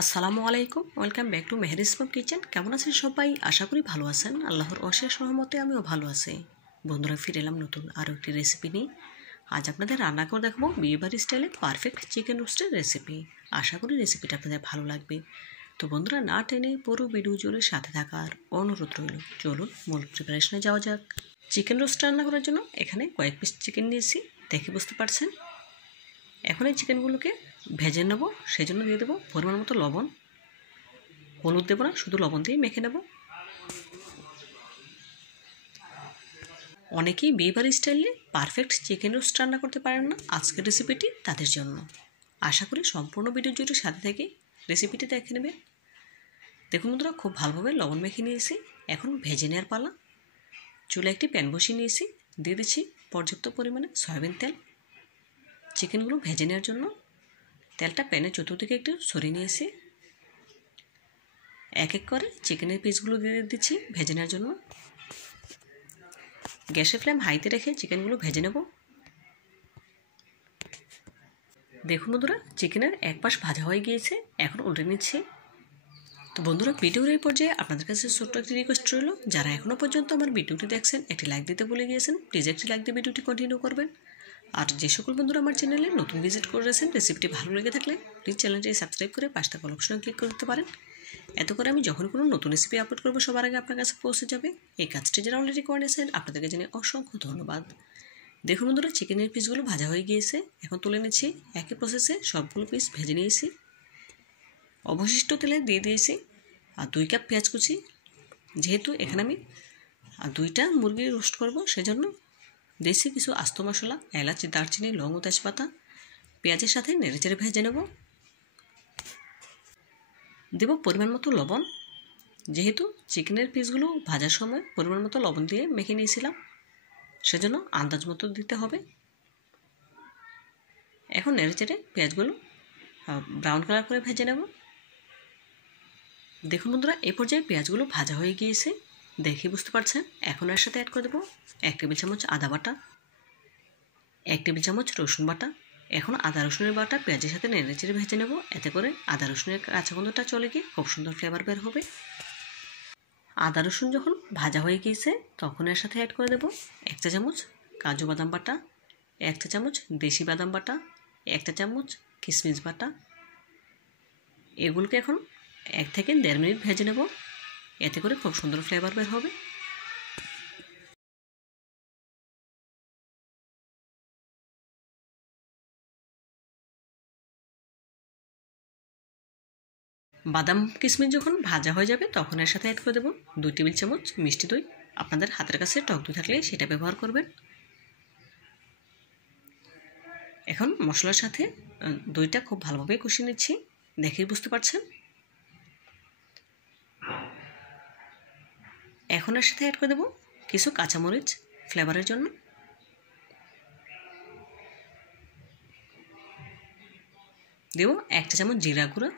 আসসালামু আলাইকুম, welcome back to Meheri's mom kitchen. কেমন আছেন সবাই? আশা করি ভালো আছেন। আল্লাহর অশেষ রহমতে আমিও ভালো আছি। বন্ধুরা, ফিরে এলাম নতুন আরও একটি রেসিপি নিয়ে। আজ আপনাদের রান্না করে দেখাবো বিয়েবাড়ি স্টাইলে পারফেক্ট চিকেন রোস্টের রেসিপি। আশা করি রেসিপিটা আপনাদের ভালো লাগবে। তো বন্ধুরা, না টেনে পুরো ভিডিও জুড়ে সাথে থাকার অনুরোধ রইল। চলুন মূল প্রিপারেশনে যাওয়া যাক। চিকেন রোস্ট রান্না করার জন্য এখানে কয়েক পিস চিকেন নিয়েছি, দেখে বুঝতে পারছেন। এখন এই চিকেনগুলোকে ভেজে নেব, সেজন্য দিয়ে দেবো পরিমাণ মতো লবণ। হলুদ দেবো না, শুধু লবণ দিয়ে মেখে নেব। অনেকেই বিয়েবাড়ি স্টাইলে পারফেক্ট চিকেন রোস্ট রান্না করতে পারেন না। আজকের রেসিপিটি তাদের জন্য। আশা করি সম্পূর্ণ ভিডিও জুড়ে সাথে থেকে রেসিপিটি দেখে নেবে। দেখুন বন্ধুরা, খুব ভালোভাবে লবণ মেখে নিয়েছি। এখন ভেজে নেওয়ার পালা। চুলে একটি প্যান বসিয়ে নিয়েছি, দিয়ে দিচ্ছি পর্যাপ্ত পরিমাণে সয়াবিন তেল। চিকেনগুলো ভেজে নেওয়ার জন্য তেলটা প্যানের চতুর্দিকে একটু সরিয়ে নিয়েছি। এক এক করে চিকেনের পিসগুলো দিয়ে দিচ্ছি ভেজে নেওয়ার জন্য। গ্যাসের ফ্লেম হাইতে রেখে চিকেনগুলো ভেজে নেব। দেখুন বন্ধুরা, চিকেনের এক পাশ ভাজা হয়ে গিয়েছে, এখন উল্টে নিচ্ছি। তো বন্ধুরা, ভিডিওর এই পর্যায়ে আপনাদের কাছে ছোট্ট একটি রিকোয়েস্ট রইল, যারা এখনও পর্যন্ত আমার ভিডিওটি দেখছেন একটি লাইক দিতে ভুলে গিয়েছেন, প্লিজ একটি লাইক দিয়ে ভিডিওটি কন্টিনিউ করবেন। আর যে সকল বন্ধুরা আমার চ্যানেলে নতুন ভিজিট করেছেন, রেসিপিটি ভালো লেগে থাকলে প্লিজ চ্যানেলটি সাবস্ক্রাইব করে পাশে থাকা অপশনে ক্লিক করতে পারেন। এতে করে আমি যখন কোনো নতুন রেসিপি আপলোড করবো সবার আগে আপনার কাছে পৌঁছে যাবে। এই কাজটি যারা অলরেডি করে নিয়েছেন আপনাদেরকে জানিয়ে অসংখ্য ধন্যবাদ। দেখুন বন্ধুরা, চিকেনের পিসগুলো ভাজা হয়ে গিয়েছে, এখন তুলে নিচ্ছি। একই প্রসেসে সবগুলো পিস ভেজে নিয়েছি। অবশিষ্ট তেলে দিয়ে দিয়েছি 2 কাপ পেঁয়াজ কুচি। যেহেতু এখানে আমি 2টা মুরগি রোস্ট করব, সেজন্য দিয়েছি কিছু আস্ত মশলা, এলাচ, দারচিনি, লং ও তেজপাতা। পেঁয়াজের সাথে নেড়েচেড়ে ভেজে নেব। দেব পরিমাণ মতো লবণ। যেহেতু চিকেনের পিসগুলো ভাজার সময় পরিমাণ মতো লবণ দিয়ে মেখে নিয়েছিলাম, সেজন্য আন্দাজ মতো দিতে হবে। এখন নেড়েচেড়ে পেঁয়াজগুলো ব্রাউন কালার করে ভেজে নেব। দেখুন বন্ধুরা, এই পর্যায়ে পেঁয়াজগুলো ভাজা হয়ে গিয়েছে, দেখে বুঝতে পারছেন। এখন এর সাথে অ্যাড করে দেবো 1 টেবিল চামচ আদা বাটা, 1 টেবিল চামচ রসুন বাটা। এখন আদা রসুনের বাটা পেঁয়াজের সাথে নেড়েচেড়ে ভেজে নেব। এতে করে আদা রসুনের কাঁচা গন্ধটা চলে গিয়ে খুব সুন্দর ফ্লেভার বের হবে। আদা রসুন যখন ভাজা হয়ে গিয়েছে, তখন এর সাথে অ্যাড করে দেব 1 চা চামচ কাজু বাদাম বাটা, 1 চা চামচ দেশি বাদাম বাটা, 1 চা চামচ কিশমিশ বাটা। এগুলোকে এখন 1 থেকে 1.5 মিনিট ভেজে নেব। এতে করে খুব সুন্দর ফ্লেভার বের হবে। বাদাম কিশমিশ যখন ভাজা হয়ে যাবে, তখন এর সাথে অ্যাড করে দেবো 2 টেবিল চামচ মিষ্টি দই। আপনাদের হাতের কাছে টক দই থাকলে সেটা ব্যবহার করবেন। এখন মশলার সাথে দইটা খুব ভালোভাবে কষিয়ে নিচ্ছি, দেখেই বুঝতে পারছেন। এখন এর সাথে অ্যাড করে দেবো কিছু কাঁচামরিচ ফ্লেভারের জন্য। দেব 1 চা চামচ জিরা গুঁড়া,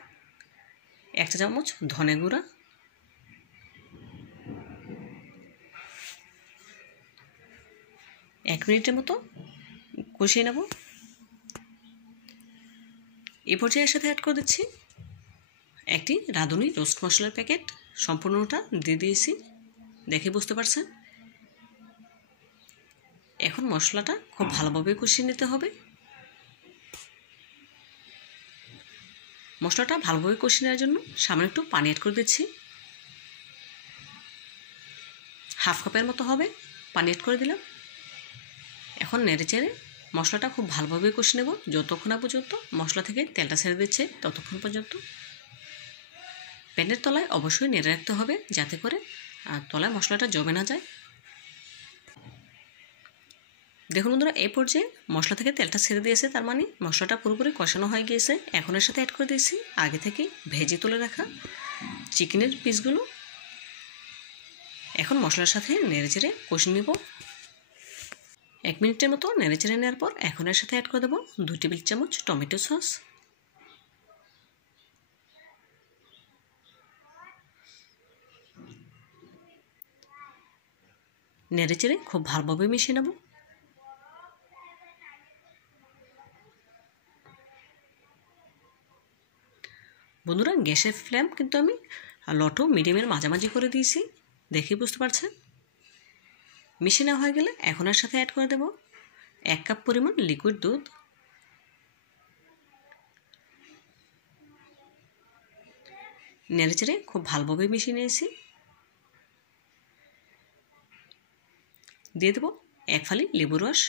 1 চা চামচ ধনে গুঁড়া, 1 মিনিটের মতো কষিয়ে নেব। এই পর্যায়ে এর সাথে অ্যাড করে দিচ্ছি একটি রাঁধুনি রোস্ট মশলার প্যাকেট, সম্পূর্ণটা দিয়ে দিয়েছি, দেখে বুঝতে পারছেন। এখন মশলাটা খুব ভালোভাবে কষিয়ে নিতে হবে। মশলাটা ভালোভাবে কষিয়ে নেওয়ার জন্য সামান্য একটু পানি অ্যাড করে দিচ্ছি। 1/2 কাপের মতো হবে, পানি অ্যাড করে দিলাম। এখন নেড়েচেড়ে মশলাটা খুব ভালোভাবে কষিয়ে নেব, যতক্ষণ না পর্যন্ত মশলা থেকে তেলটা ছেড়ে দিচ্ছে ততক্ষণ পর্যন্ত। প্যানের তলায় অবশ্যই নেড়ে রাখতে হবে, যাতে করে তলায় মশলাটা জমে না যায়। দেখুন বন্ধুরা, এই পর্যায়ে মশলা থেকে তেলটা ছেড়ে দিয়েছে, তার মানে মশলাটা পুরোপুরি কষানো হয়ে গিয়েছে। এখন এর সাথে অ্যাড করে দিয়েছি আগে থেকে ভেজে তুলে রাখা চিকেনের পিসগুলো। এখন মশলার সাথে নেড়েচেড়ে কষিয়ে নেব 1 মিনিটের মতো। নেড়েচেড়ে নেওয়ার পর এখন এর সাথে অ্যাড করে দেবো 2 টেবিল চামচ টমেটো সস। নেড়েচেড়ে খুব ভালোভাবে মিশিয়ে নেব। বন্ধুরা গ্যাসের ফ্লেম কিন্তু আমি লো টু মিডিয়ামের মাঝামাঝি করে দিয়েছি, দেখেই বুঝতে পারছেন। মিশিয়ে নেওয়া হয়ে গেলে এখন এর সাথে অ্যাড করে দেব 1 কাপ পরিমাণ লিকুইড দুধ। নেড়েচেড়ে খুব ভালোভাবে মিশিয়ে নিয়েছি। দিয়ে দেবো 1 ফালি লেবুর রস।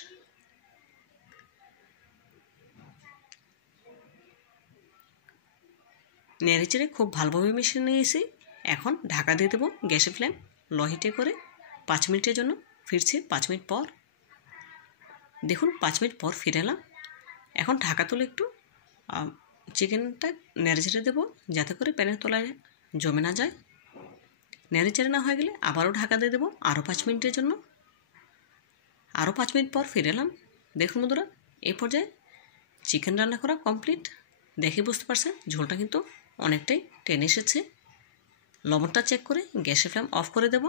নেড়েচেড়ে খুব ভালোভাবে মিশিয়ে নিয়েছি। এখন ঢাকা দিয়ে দেবো গ্যাসের ফ্লেম লো হিটে করে 5 মিনিটের জন্য। ফিরছি 5 মিনিট পর। দেখুন 5 মিনিট পর ফিরে এলাম। এখন ঢাকা তুলে একটু চিকেনটা নেড়েচেড়ে দেবো যাতে করে প্যানের তলায় জমে না যায়। নেড়েচেড়ে না হয়ে গেলে আবারও ঢাকা দিয়ে দেবো আরও 5 মিনিটের জন্য। আরও 5 মিনিট পর ফিরে এলাম। দেখুন বন্ধুরা এই পর্যায়ে চিকেন রান্না করা কমপ্লিট। দেখে বুঝতে পারছেন ঝোলটা কিন্তু অনেকটাই টেনে এসেছে। লবণটা চেক করে গ্যাসের ফ্লেম অফ করে দেব।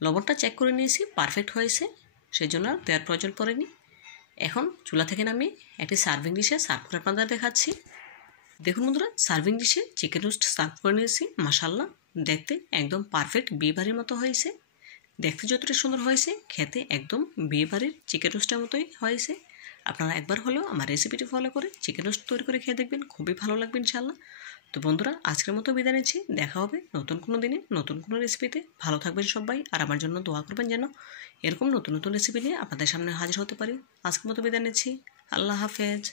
লবণটা চেক করে নিয়েছি, পারফেক্ট হয়েছে, সেই জন্য আর দেওয়ার প্রয়োজন পড়েনি। এখন চুলা থেকে নামিয়ে একটি সার্ভিং ডিশে সার্ভ করে আপনাদের দেখাচ্ছি। দেখুন বন্ধুরা সার্ভিং ডিশে চিকেন রোস্ট সার্ভ করে নিয়েছি। মাশাআল্লাহ দেখতে একদম পারফেক্ট বিয়েবাড়ির মতো হয়েছে। দেখতে যতটা সুন্দর হয়েছে খেতে একদম বিয়েবাড়ির চিকেন রোস্টের মতোই হয়েছে। আপনারা একবার হলেও আমার রেসিপিটি ফলো করে চিকেন রোস্ট তৈরি করে খেয়ে দেখবেন, খুবই ভালো লাগবে ইনশাআল্লাহ। তো বন্ধুরা আজকের মতো বিদায় নিচ্ছি। দেখা হবে নতুন কোনো দিনে নতুন কোনো রেসিপিতে। ভালো থাকবেন সবাই, আর আমার জন্য দোয়া করবেন যেন এরকম নতুন নতুন রেসিপি নিয়ে আপনাদের সামনে হাজির হতে পারি। আজকের মতো বিদায় নিচ্ছি। আল্লাহ হাফেজ।